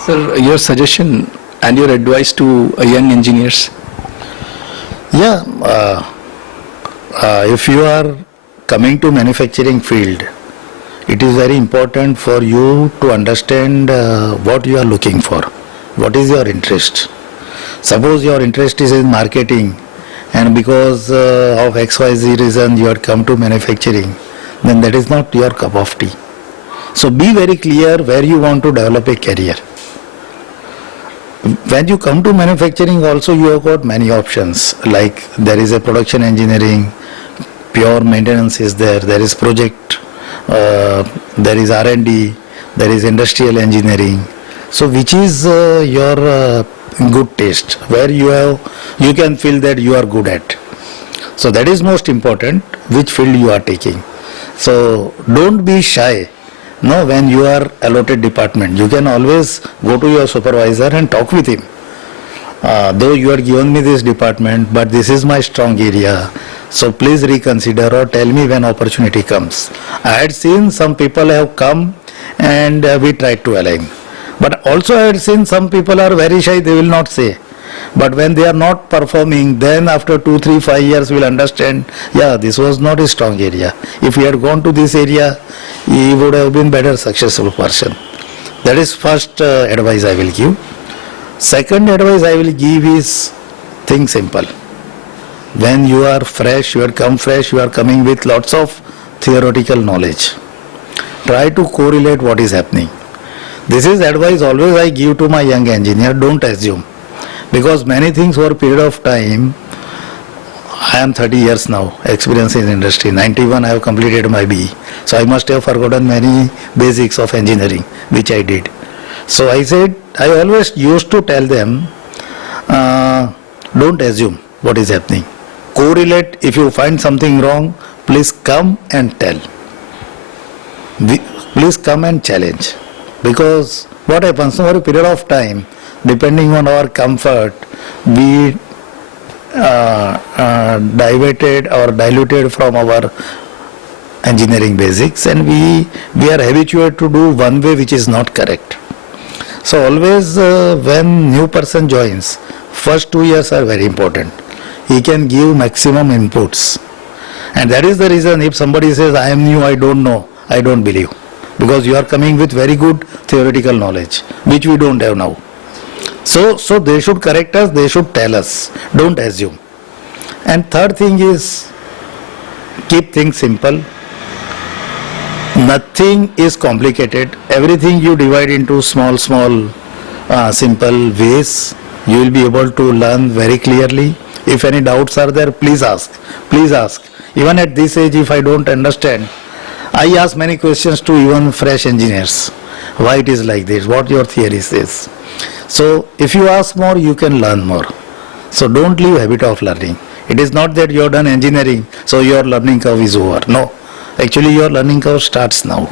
Sir, your suggestion and your advice to young engineers? Yeah, if you are coming to manufacturing field, it is very important for you to understand what you are looking for. What is your interest? Suppose your interest is in marketing, and because of XYZ reason you have come to manufacturing, then that is not your cup of tea. So be very clear where you want to develop a career. When you come to manufacturing also, you have got many options, like there is a production engineering, pure maintenance is there, there is project, there is R&D, there is industrial engineering. So which is your good taste, where you can feel that you are good at. So that is most important, which field you are taking. So don't be shy. No, when you are allotted department, you can always go to your supervisor and talk with him. Though you are given me this department, but this is my strong area, so please reconsider or tell me when opportunity comes. I had seen some people have come and we tried to align. But also I had seen some people are very shy, they will not say. But when they are not performing, then after 2, 3, 5 years we will understand, yeah, this was not a strong area. If he had gone to this area, he would have been better successful person. That is first advice I will give. Second advice I will give is think simple. When you are fresh, you are coming with lots of theoretical knowledge. Try to correlate what is happening. This is advice always I give to my young engineer, don't assume. Because many things over a period of time, I am 30 years now, experience in industry. 91 I have completed my BE. So I must have forgotten many basics of engineering, which I did. So I said, I always used to tell them, don't assume what is happening. Correlate, if you find something wrong, please come and tell. Please come and challenge. Because what happens over a period of time, depending on our comfort, we diverted or diluted from our engineering basics, and we are habituated to do one way which is not correct. So always when new person joins, first 2 years are very important. He can give maximum inputs, and that is the reason if somebody says I am new, I don't know, I don't believe, because you are coming with very good theoretical knowledge which we don't have now. So they should correct us, they should tell us, don't assume. And third thing is, keep things simple. Nothing is complicated. Everything you divide into small, simple ways. You will be able to learn very clearly. If any doubts are there, please ask. Please ask. Even at this age, if I don't understand, I ask many questions to even fresh engineers. Why it is like this? What your theory says? So if you ask more, you can learn more. So don't leave habit of learning. It is not that you have done engineering, so your learning curve is over. No, actually your learning curve starts now.